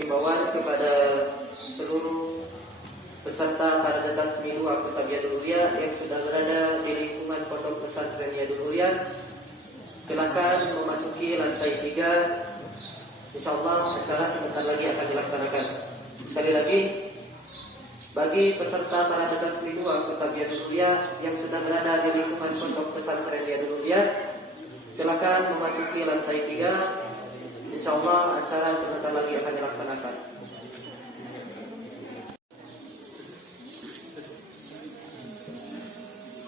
himbauan kepada seluruh peserta pada tasmilu akut Tabiatul Ulia yang sudah berada di lingkungan Pondok Pesantren Riyadul Ulia. Silakan memasuki lantai 3. Insyaallah acara sebentar lagi akan dilaksanakan. Sekali lagi, bagi peserta para tasmilu akut Tabiatul Ulia yang sudah berada di lingkungan Pondok Pesantren Riyadul Ulia, silakan memasuki lantai 3. Insyaallah acara sebentar lagi akan dilaksanakan.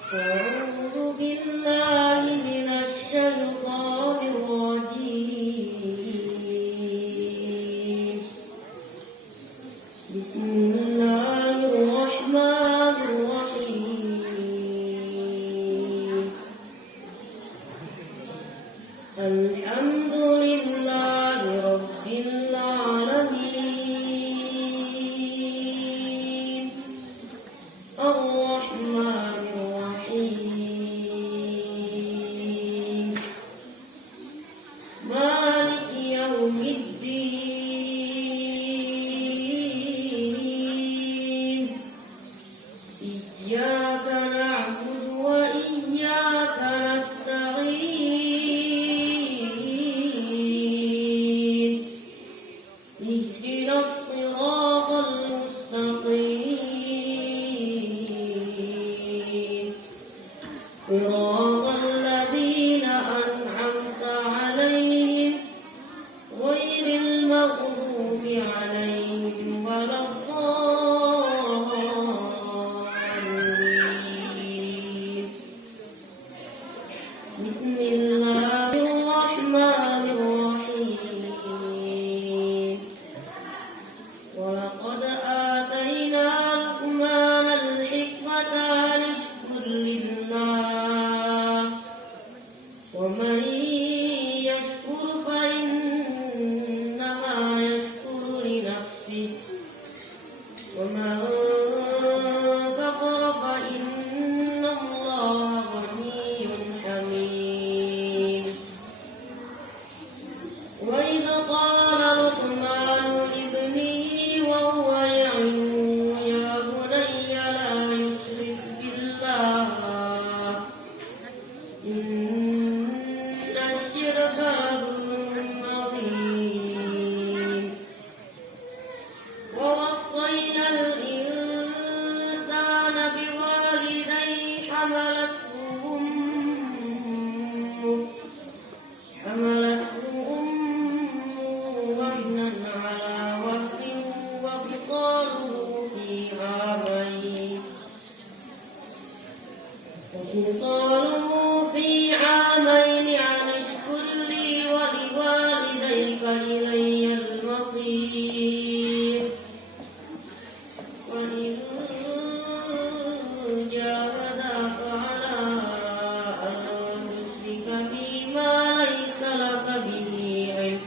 A'udzu billahi minasy syaithanir rajim. Bismillahirrahmanirrahim. Alhamdulillahi rabbil alamin. Ar-Rahmanir Rahim. Maliki yaumiddin. Iyyaka na'budu wa iyyaka nasta'in. Ihdinas siratal mustaqim. Siratal ladzina an'amta 'alaihim ghairil maghdubi 'alaihim waladdallin. Bismillahirrahmanirrahim. Walaqad atayna Luqmanal hikmata an ishkur lillah. Wa man yashkur fa innama yashkuru li nafsihi. Wa man kafara fa inna Allaha ghaniyyun hamid. Wa idh qala Luqmanu libnihi wa huwa ya'izuhu ya bunayya la yushrik billah. Inna ash-shirka la-dhulmun 'adhim. Wa wassayna al-insana biwalidayhi hamalathu wahnan 'ala wahnin wa fisaluhu fi 'amayn an ishkur li wa liwalidayka ilayyal masir. Wa in jahadaka 'ala an tushrika bima laysa laka bihi 'ilm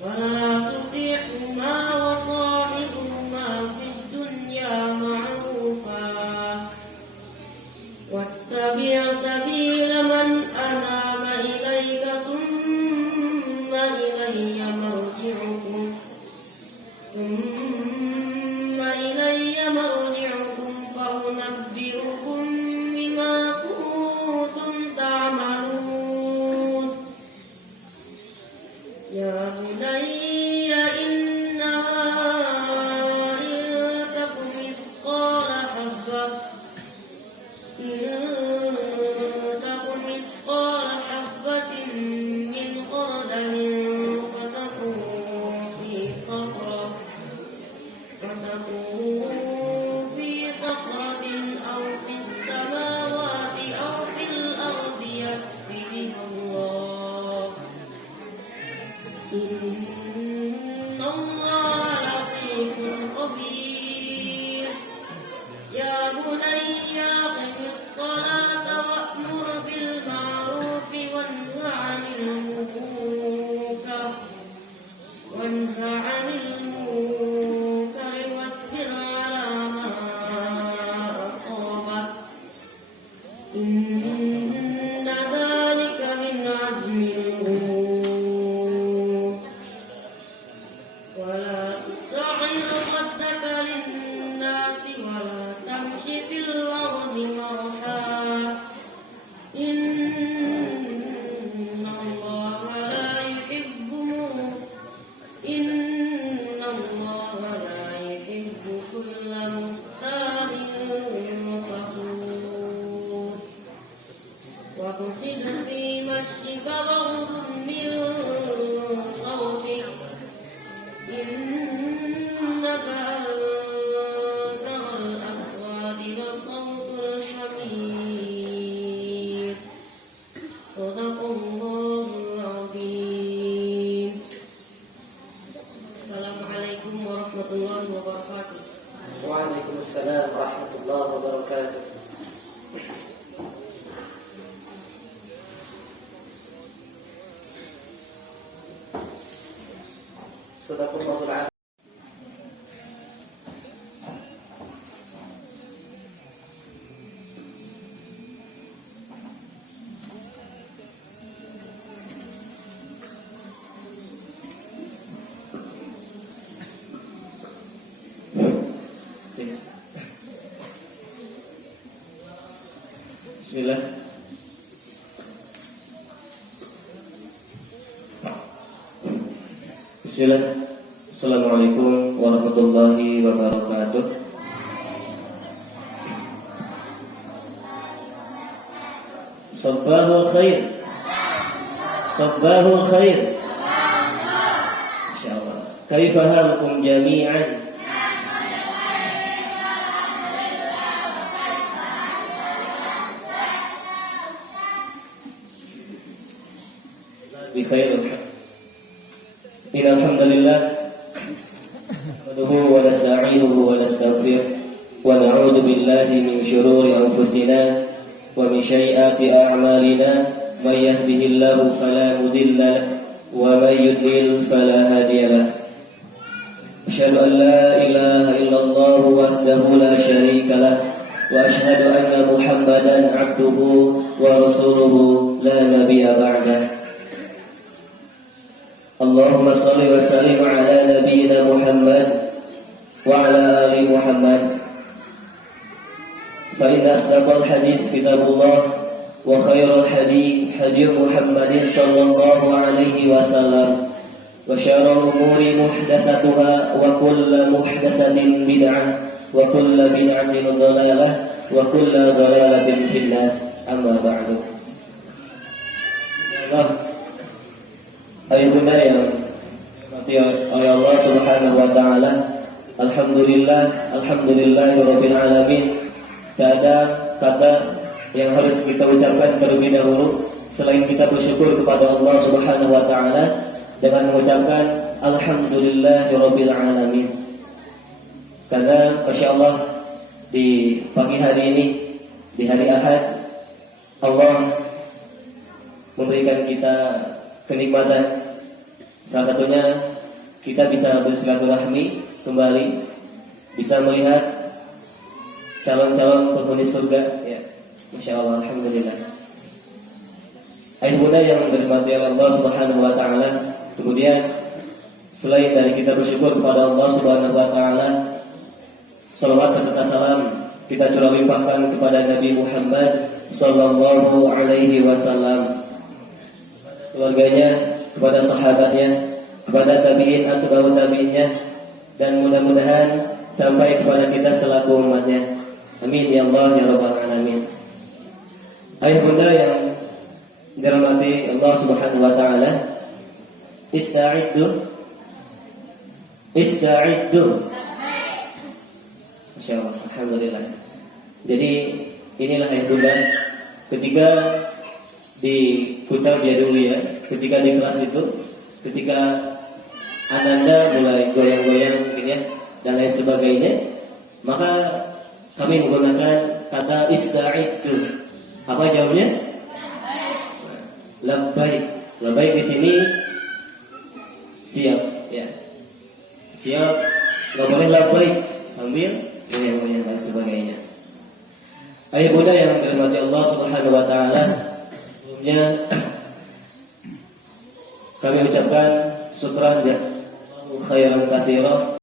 فلا تطعهما وصاحبهما في الدنيا معروفا واتبع سبيل من أناب إليك ثم إلي مرجعكم فأنبئكم بما كنتم تعملون. يا بني إنها إن تك مثقال حبة من خردل فتكون في صخرة أو في السماوات أو في الأرض يأت بها الله. إن الله لطيف خبير. يا بني أقم الصلاة وأمر بالمعروف وانه عن المنكر واصبر على ما وصوت الحمير صدق الله العظيم. Assalamualaikum warahmatullahi wabarakatuh. Waalaikumsalam warahmatullahi wabarakatuh. Sadaqallahul azim. Bismillah. Bismillah. Assalamualaikum warahmatullahi wabarakatuh. Sabahul khair. Sabahul khair. Insyaallah. Kaifa halukum jami'an? بخير. إن الحمد لله نحمده ونستعينه ونستغفره ونعوذ بالله من شرور أنفسنا ومن سيئات أعمالنا من يهده الله فلا مضل له ومن يضلل فلا هادي له أشهد أن لا إله إلا الله وحده لا شريك له وأشهد أن محمدا عبده ورسوله لا نبي بعده. اللهم صل وسلم على نبينا محمد وعلى آل محمد فإن أصدق الحديث كتاب الله وخير الحديث هدي محمد صلى الله عليه وسلم وشر الأمور محدثاتها وكل محدثة بدعة وكل بدعة ضلالة وكل ضلالة في النار. أما بعد. Ayah bunda yang dimati oleh Allah Subhanahu wa taala, alhamdulillahirabbil alamin. Tidak ada kata yang harus kita ucapkan terlebih dahulu selain kita bersyukur kepada Allah Subhanahu wa taala dengan mengucapkan alhamdulillahirabbil alamin. Karena masyaallah di pagi hari ini, di hari Ahad, Allah memberikan kita kenikmatan. Salah satunya kita bisa bersilaturahmi kembali, bisa melihat calon-calon penghuni surga. Ya, Masya Allah, alhamdulillah. Ayah bunda yang dirahmati Allah Subhanahu wa taala, kemudian selain dari kita bersyukur kepada Allah Subhanahu wa taala, salawat beserta salam kita curah limpahkan kepada Nabi Muhammad sallallahu alaihi wasallam, keluarganya, kepada sahabatnya, kepada tabi'in atau bawah tabi'innya, dan mudah-mudahan sampai kepada kita selaku umatnya. Amin ya Allah ya Rabbal alamin. Ayah bunda yang dirahmati Allah Subhanahu wa taala, ista'iddu. Masyaallah, alhamdulillah. Jadi inilah ayah bunda ketika di Kutab ya dulu ya, ketika di kelas itu, ketika ananda mulai goyang-goyang mungkin ya dan lain sebagainya, maka kami menggunakan kata ista'iddu. Apa jawabnya? Labbaik. Labbaik di sini siap ya. Siap. Enggak boleh labbaik sambil goyang-goyang dan sebagainya. Ayah bunda yang dirahmati Allah Subhanahu wa taala, kami ucapkan syukran ya khairan katsira.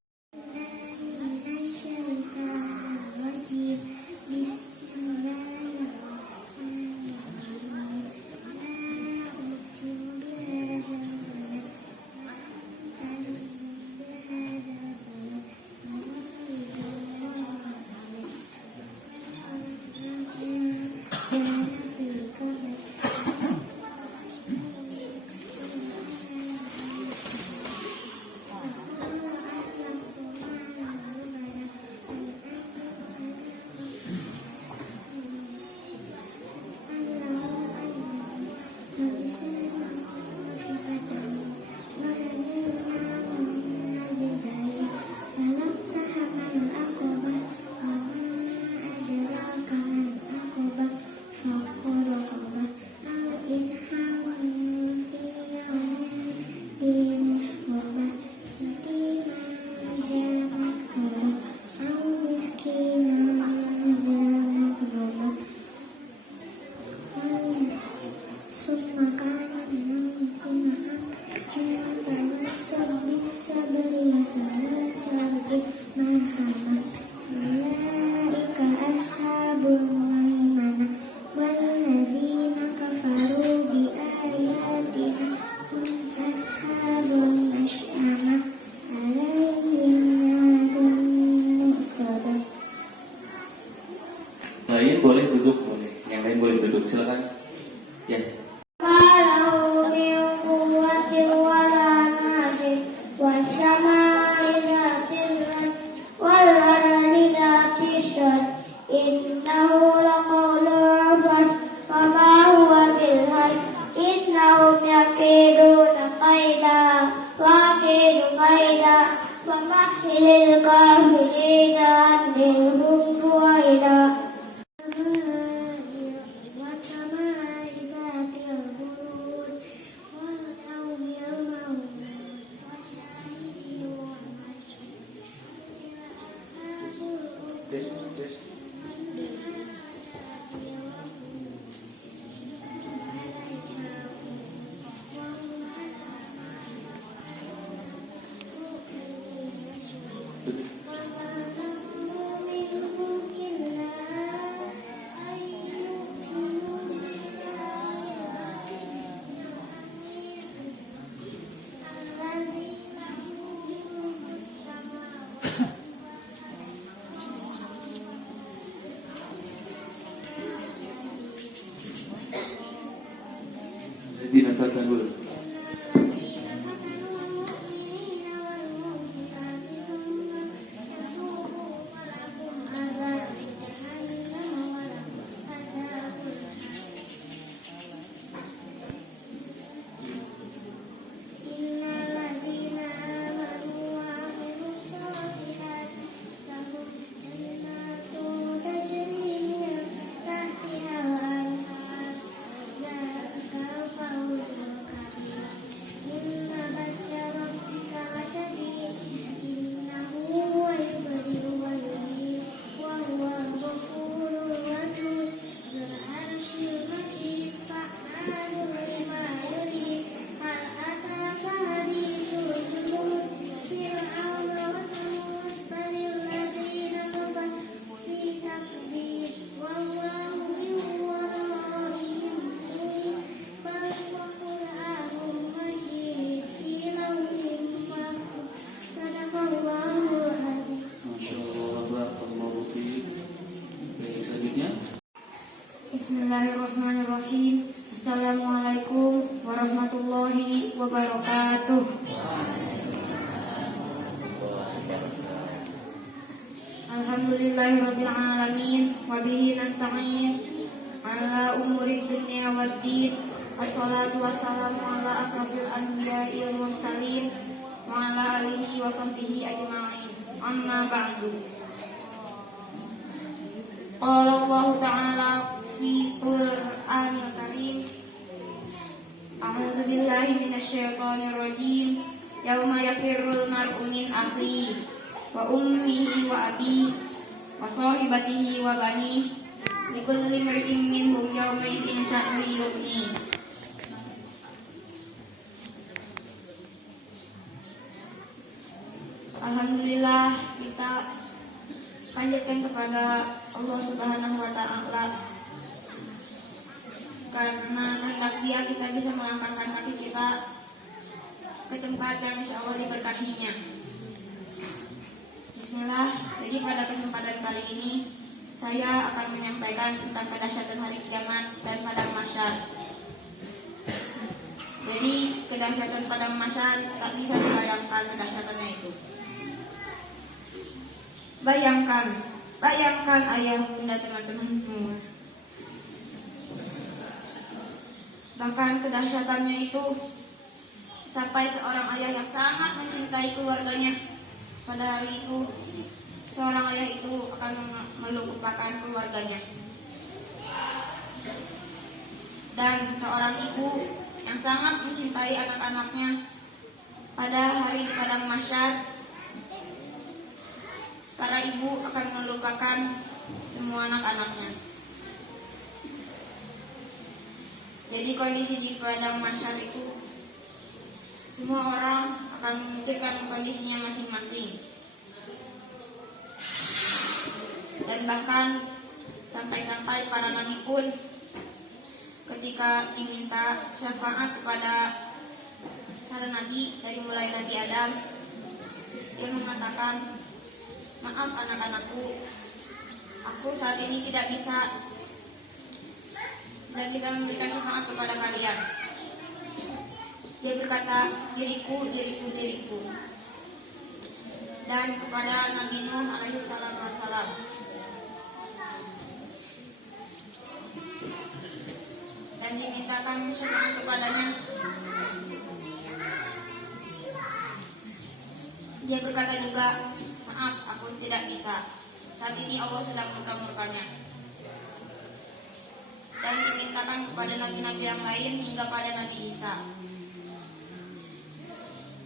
lain boleh duduk, boleh. Yang lain boleh duduk, silakan. Ya. Jadi nafaskan dulu. Bismillahirrahmanirrahim. Assalamualaikum warahmatullahi wabarakatuh. Alhamdulillahirabbil alamin wa bihi nasta'in ala umuri dunya waddin. Wassalatu wassalamu ala asrofil anbiya'i wal mursalin wa ala alihi wa sahbihi ajma'in. Amma ba'du. Qala Allah Ta'ala fi Qur'anil Karim. A'udzu billahi minasyaitonir rajim. Yauma yafirrul mar'u min akhihi wa ummihi wa abihi wa sahibatihi wa banihi likulli imri'in minhum yawma idzin sya'nun yughnihi. Alhamdulillah, kita panjatkan kepada Allah Subhanahu wa Ta'ala, karena kehendak Dia kita bisa melangkahkan kaki kita ke tempat yang insya Allah diberkahinya. Bismillah. Jadi pada kesempatan kali ini saya akan menyampaikan tentang kedahsyatan hari kiamat dan padang mahsyar. Jadi kedahsyatan padang mahsyar tak bisa dibayangkan kedahsyatannya itu. Bayangkan ayah bunda teman-teman semua. Bahkan kedahsyatannya itu sampai seorang ayah yang sangat mencintai keluarganya, pada hari itu seorang ayah itu akan melupakan keluarganya. Dan seorang ibu yang sangat mencintai anak-anaknya, pada hari di padang mahsyar para ibu akan melupakan semua anak-anaknya. Jadi kondisi di padang mahsyar itu semua orang akan memikirkan kondisinya masing-masing. Dan bahkan sampai-sampai para nabi pun ketika diminta syafaat kepada para nabi dari mulai Nabi Adam, dia mengatakan, maaf anak-anakku, Aku saat ini tidak bisa memberikan syafaat kepada kalian. Dia berkata, diriku, diriku, diriku. Dan kepada Nabi Nuh alaihi salam wassalam. Dan dimintakan syafaat kepadanya. Dia berkata juga, maaf, aku tidak bisa. Saat ini Allah sedang murka-murkanya. Dan dimintakan kepada nabi-nabi yang lain hingga pada Nabi Isa.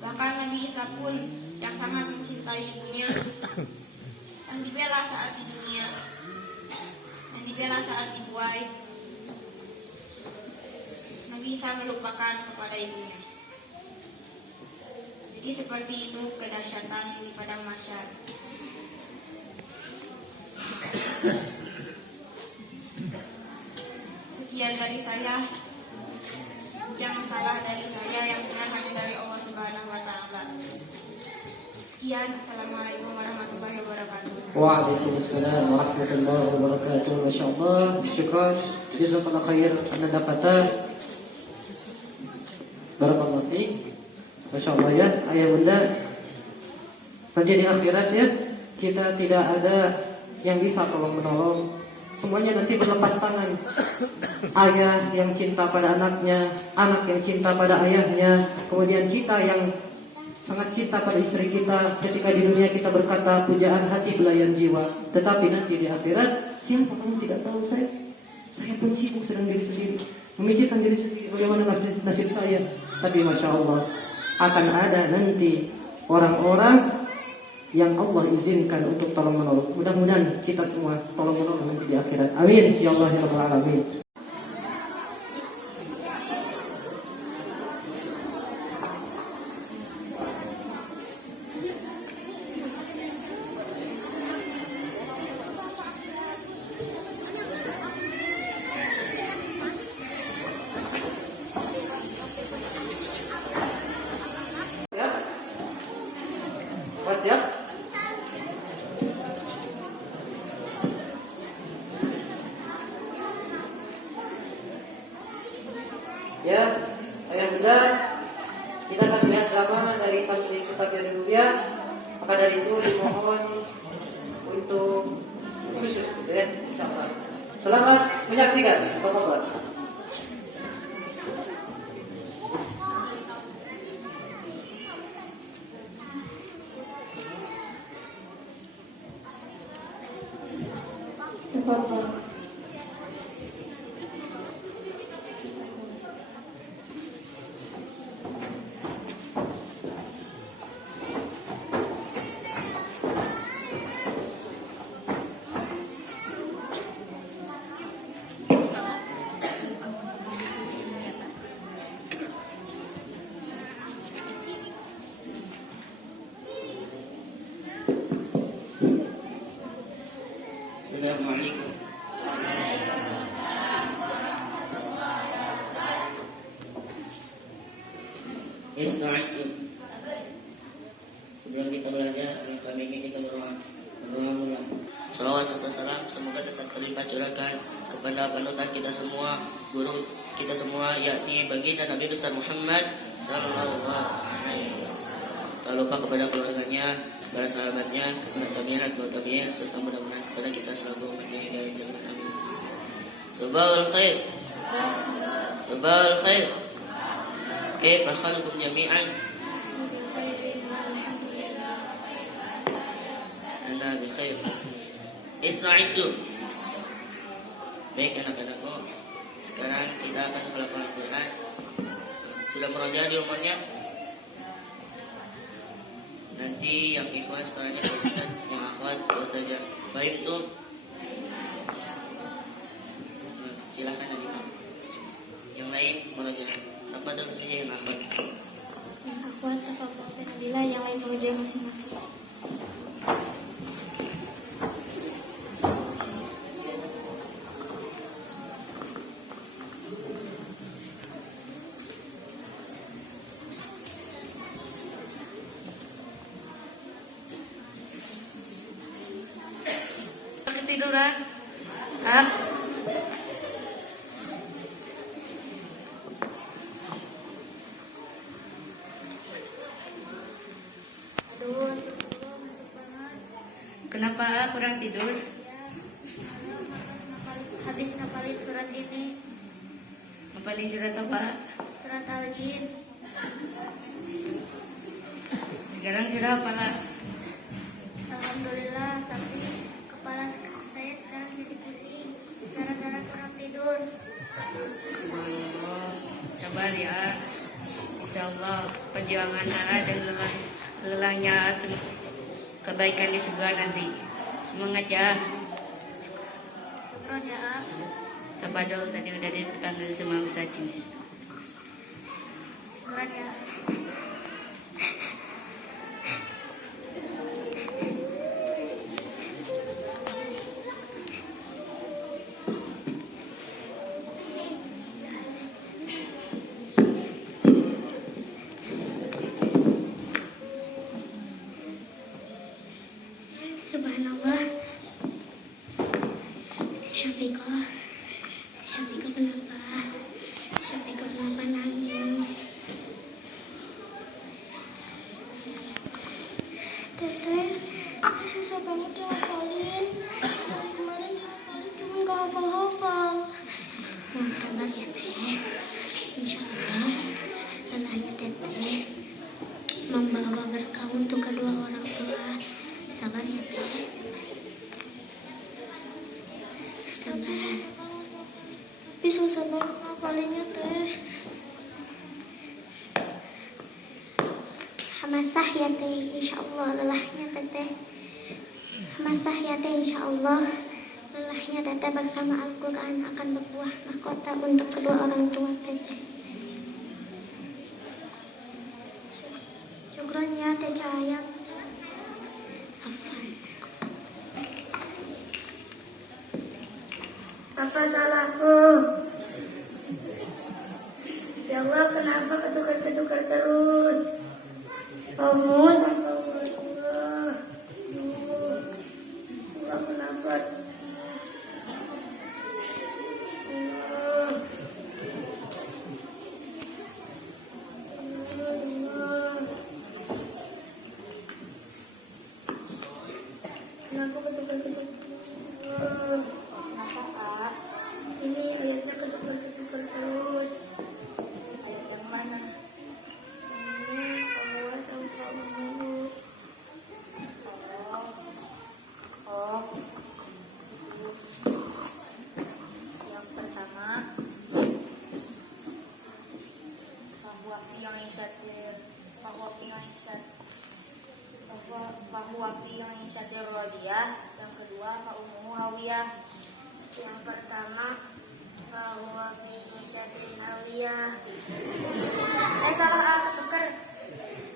Bahkan Nabi Isa pun yang sangat mencintai ibunya dan dibela saat di dunia dan dibela saat dibuai. Nabi Isa melupakan kepada ibunya. Jadi seperti itu kedahsyatan di padang mahsyar. Sekian dari saya. Jangan salah dari saya, yang benar hanya dari Allah Subhanahu wa taala. Sekian, assalamualaikum warahmatullahi wabarakatuh. Waalaikumsalam warahmatullahi wabarakatuh. Masyaallah, syukran, jazakallahu khair. Anda dapatkan barakallahu fiik. Masyaallah ya, ayah bunda. Nanti di akhirat ya, kita tidak ada yang bisa tolong menolong. Semuanya nanti berlepas tangan. Ayah yang cinta pada anaknya, anak yang cinta pada ayahnya, kemudian kita yang sangat cinta pada istri kita. Ketika di dunia kita berkata pujaan hati belayan jiwa, tetapi nanti di akhirat siapa kamu tidak tahu saya. Saya pun sibuk sedang diri sendiri, memikirkan diri sendiri bagaimana nasib saya. Tapi masya Allah akan ada nanti orang-orang yang Allah izinkan untuk tolong menolong. Mudah-mudahan kita semua tolong menolong nanti di akhirat. Amin ya Allah ya Rabbal alamin. Siap? Ya, ayah bunda, kita akan lihat drama dari satu kitab yang mulia. Maka dari itu dimohon untuk khusyuk, gitu ya, insyaallah. Selamat menyaksikan, sahabat. Assalamualaikum. Istaizu. Sebelum kita belajar, kami ingin kita berdoa mula. Salawat serta salam semoga tetap terlimpah curahkan kepada panutan kita semua, guru kita semua, yakni baginda Nabi besar Muhammad sallallahu alaihi wasallam. Tak lupa kepada keluarganya, para sahabatnya, kepada tabi'in dan tabi'in, serta mudah-mudahan kepada kita selalu umatnya hidayah jalan. Amin. Sabahul khair. Sabahul khair. Kaifa khalqum jami'an? Ana bi khair. Ista'iddu. Baik anak-anakku, sekarang kita akan melakukan Al-Quran. Sudah meroja di rumahnya? Nanti yang ikhwan setelahnya Pak Ustaz, yang akhwat Pak Ustazah. Baik itu, silahkan dari Imam. Yang lain meroja. Apa dong saja yang akhwat? Yang akhwat tafadhol Nabila, yang lain menuju masing-masing. Tidur tiduran? Hah? Aduh, astagfirullah, masuk banget. Kenapa kurang tidur? Habis ngapalin surat ini, Ngapalin surat apa? surat Al-Jin. Sekarang sudah apalah? Alhamdulillah, tapi kepala saya sekarang jadi pusing gara-gara kurang tidur. Subhanallah. Sabar ya. Insyaallah perjuangan dan lelahnya kebaikan di surga nanti. Semangat ya. Syukron ya, Ab. Tabadol tadi udah dipanggil sama Ustaz Jenis. Syukron ya. Subhanallah. Syafiqah kenapa? Syafiqah kenapa nangis? Teteh, susah banget ngapalin. Kemarin ngapalin cuma gak hafal-hafal. Sabar ya teh. Insyaallah lelahnya teteh membawa berkah untuk kedua orang tua. Sabar ya teh. Sabar. Tapi susah banget ngapalinnya teh. Hamasah ya teh, insyaallah lelahnya teteh. Hamasah ya teh, insyaallah lelahnya teteh bersama Al-Quran akan berbuah mahkota untuk kedua orang tua teteh. Syukron ya teh Cahaya. Apa salahku? Ya Allah, kenapa ketukar-ketukar terus? Kamu sampai Allah. Allah, kenapa? Kenapa ketukar-ketukar? Ini ayatnya ketukar-ketukar terus. Ayat yang mana? Ini Allah sama kamu. Yang pertama, bahwa fi yang isyatir rodiyah. Yang kedua, fa'umuhu hawiyah. Yang pertama, bahwa fi isyatir hawiyah. Salah ketukar.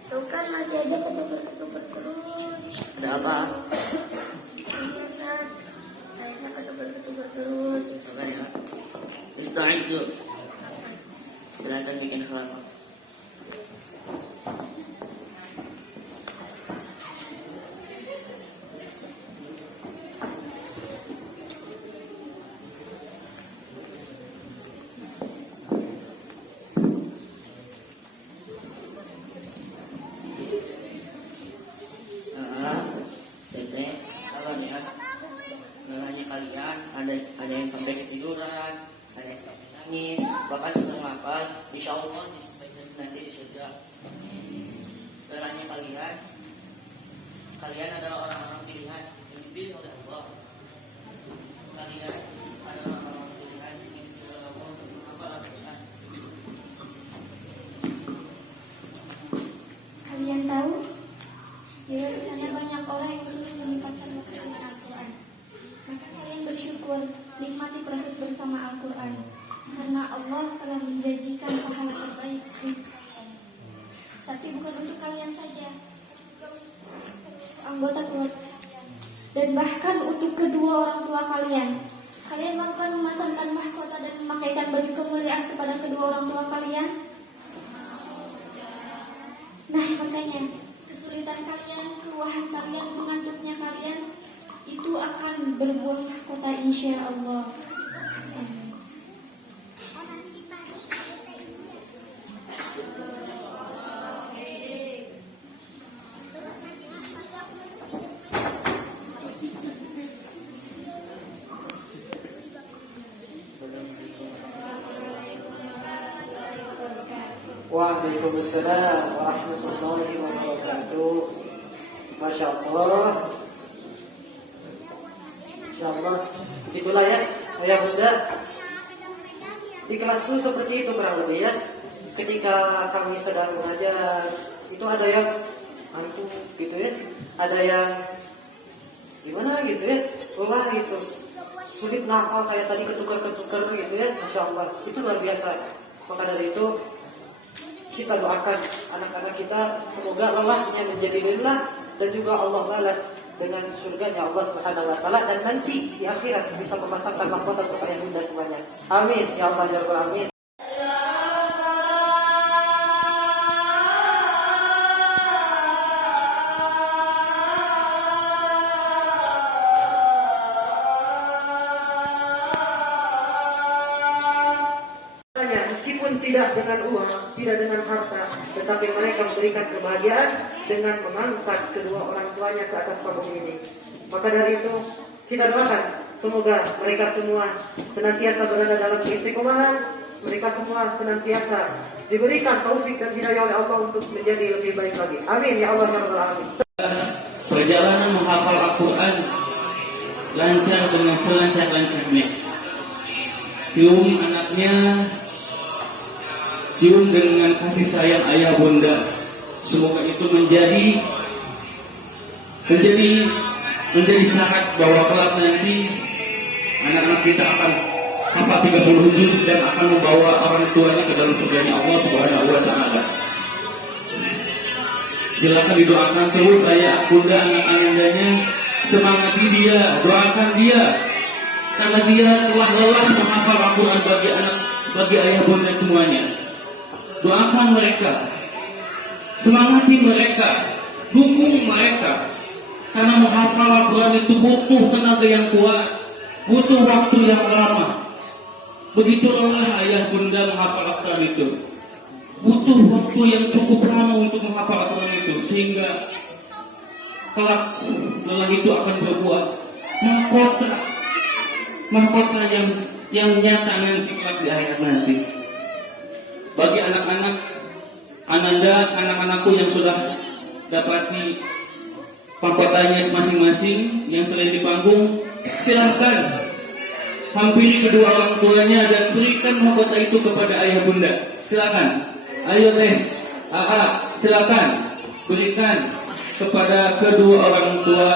Tuh kan masih aja ketukar terus. Ada apa? Ayatnya ketukar terus. Sabar ya. Ista'iddu. Silakan bikin halaman. Teteh, sabar ya. Lelahnya kalian ada yang sampai ketiduran, ada yang sampai nangis, bahkan susah ngapal. Insya Allah nanti di surga. Lelahnya kalian adalah orang-orang pilihan yang dipilih oleh Allah. Kalian adalah orang-orang pilihan yang dipilih oleh Allah. Apa Al-Quran? Kalian tahu, di luar sana banyak orang yang sulit menyipatkan bacaan Al-Quran. Maka kalian bersyukur, nikmati proses bersama Al-Quran, karena Allah telah menjanjikan pahala terbaik untuk kalian. Tapi bukan untuk kalian saja, anggota keluarga kalian, dan bahkan untuk kedua orang tua kalian. Kalian bahkan memasangkan mahkota dan memakaikan baju kemuliaan kepada kedua orang tua kalian. Nah, makanya kesulitan kalian, keluhan kalian, mengantuknya kalian, itu akan berbuah mahkota insya Allah. Amin. Waalaikumsalam warahmatullahi wabarakatuh. Masya Allah. Masya Allah. Itulah ya, ayah bunda. Di kelasku seperti itu kurang lebih ya. Ketika kami sedang mengajar, itu ada yang antum gitu ya, ada yang gimana gitu ya, wah gitu, sulit ngapal kayak tadi ketukar-ketukar gitu ya, Masya Allah. Itu luar biasa. Maka dari itu kita doakan anak-anak kita semoga lelahnya menjadi lelah dan juga Allah balas dengan surganya Allah Subhanahu wa taala, dan nanti di akhirat bisa memasangkan mahkota untuk ayah bunda semuanya. Amin ya Allah ya Rabbal alamin. Meskipun tidak dengan uang, tidak dengan harta, tetapi mereka memberikan kebahagiaan dengan mengangkat kedua orang tuanya ke atas panggung ini. Maka dari itu kita doakan semoga mereka semua senantiasa berada dalam keistiqomahan, mereka semua senantiasa diberikan taufik dan hidayah oleh Allah untuk menjadi lebih baik lagi. Amin ya Allah ya Rabbal alamin. Perjalanan menghafal Al-Quran lancar dengan selancar-lancarnya. Cium anaknya, cium dengan kasih sayang ayah bunda. Semoga itu menjadi syarat bahwa kelak nanti anak-anak kita akan hafal 30 juz dan akan membawa orang tuanya ke dalam surganya Allah Subhanahu wa taala. Silakan didoakan terus ayah bunda anak-anaknya, semangati dia, doakan dia karena dia telah lelah menghafal Al-Quran bagi ayah bunda semuanya. Doakan mereka, semangati mereka, dukung mereka. Karena menghafal Al-Quran itu butuh tenaga yang kuat, butuh waktu yang lama. Begitu lelah ayah bunda menghafal Al-Quran itu, butuh waktu yang cukup lama untuk menghafal Al-Quran itu, sehingga kelak lelah itu akan berbuah mahkota yang nyata nanti kelak di akhirat nanti. Bagi anak-anak Ananda, anak-anakku yang sudah dapati mahkotanya masing-masing yang selain di panggung, silahkan hampiri kedua orang tuanya dan berikan mahkota itu kepada ayah bunda. Silakan, ayo teh, silakan berikan kepada kedua orang tua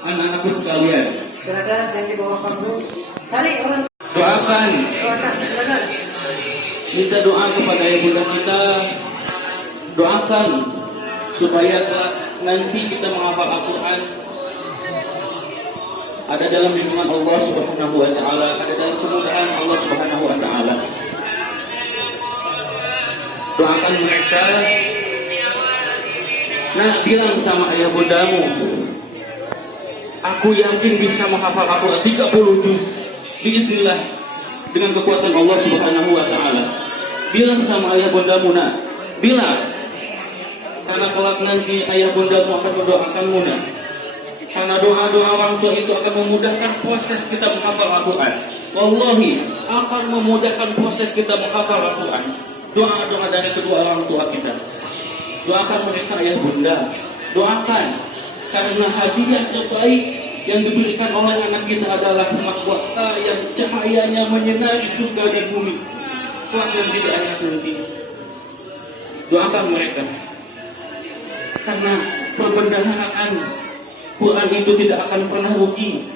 anak-anakku sekalian. Silakan yang di bawah panggung, cari orang. Doakan, Silakan. minta doa kepada ayah bunda kita, doakan supaya nanti kita menghafal Al-Quran ada dalam lindungan Allah Subhanahu wa taala, ada dalam kemudahan Allah Subhanahu wa taala. Doakan mereka. Nah, bilang sama ayah bundamu, aku yakin bisa menghafal Al-Quran 30 juz biiznillah dengan kekuatan Allah Subhanahu wa taala. Bilang sama ayah bundamu, nak, bilang, karena kelak nanti ayah bundamu akan mendoakanmu, nak. Karena doa-doa orang tua itu akan memudahkan proses kita menghafal Al-Quran. Wallahi akan memudahkan proses kita menghafal Al-Quran. Doa-doa dari kedua orang tua kita. Doakan mereka ayah bunda. Doakan, karena hadiah terbaik yang diberikan oleh anak kita adalah mahkota yang cahayanya menyinari surga dan bumi. Kelak nanti di akhirat nanti. Doakan mereka. Karena perbendaharaan Quran itu tidak akan pernah rugi.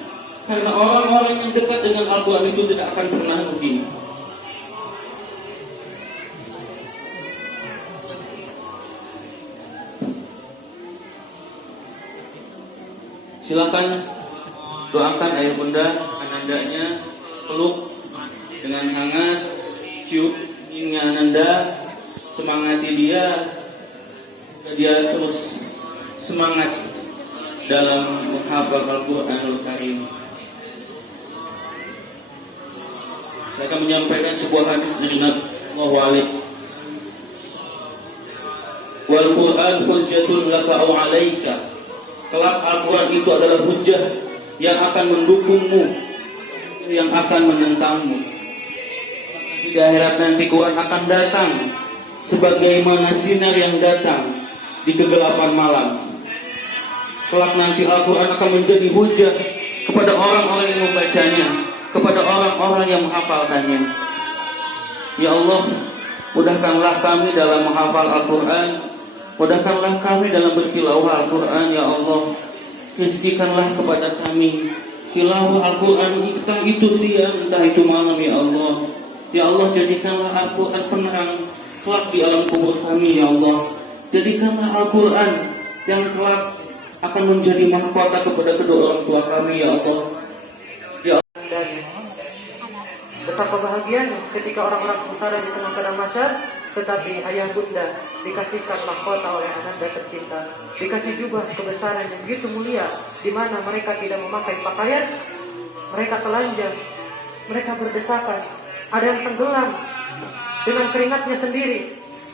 Karena orang-orang yang dekat dengan Al-Quran itu tidak akan pernah rugi. Silakan doakan ayah bunda anandanya, peluk dengan hangat, cium ananda, semangati dia terus semangat dalam menghafal Al-Quranul Karim. Saya akan menyampaikan sebuah hadis dari Nabi sallallahu alaihi. Wal Quran hujjatun laka aw 'alaika. Kelak Al-Quran itu adalah hujjah yang akan mendukungmu, yang akan menentangmu. Di akhirat nanti Quran akan datang sebagaimana sinar yang datang di kegelapan malam. Kelak nanti Al-Quran akan menjadi hujjah kepada orang-orang yang membacanya, kepada orang-orang yang menghafalkannya. Ya Allah, mudahkanlah kami dalam menghafal Al-Quran, mudahkanlah kami dalam bertilawah Al-Quran. Ya Allah, rizkikanlah kepada kami tilawah Al-Quran, entah itu siang, entah itu malam. Ya Allah, ya Allah, jadikanlah Al-Quran penerang kelak di alam kubur kami. Ya Allah, jadikanlah Al-Quran yang kelak akan menjadi mahkota kepada kedua orang tua kami. Ya Allah, ya Allah. Dan betapa bahagianya ketika orang-orang sengsara di tengah padang mahsyar, tetapi ayah bunda dikasihkan mahkota oleh ananda tercinta, dikasih jubah kebesaran yang begitu mulia, di mana mereka tidak memakai pakaian, mereka telanjang, mereka berdesakan, ada yang tenggelam dengan keringatnya sendiri,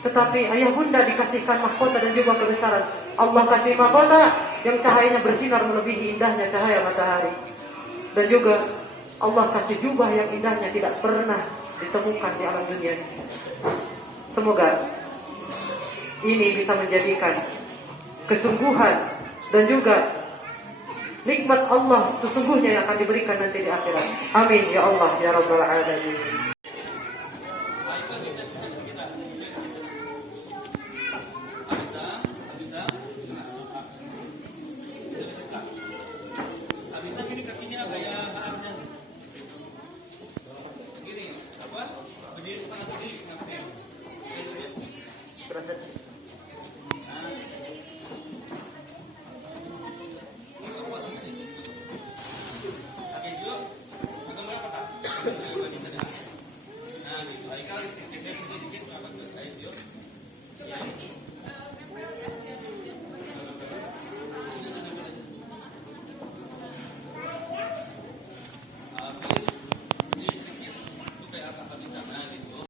tetapi ayah bunda dikasihkan mahkota dan jubah kebesaran. Allah kasih mahkota yang cahayanya bersinar melebihi indahnya cahaya matahari, dan juga Allah kasih jubah yang indahnya tidak pernah ditemukan di alam dunia. Semoga ini bisa menjadikan kesungguhan dan juga nikmat Allah sesungguhnya yang akan diberikan nanti di akhirat. Amin ya Allah ya Rabbal Alamin.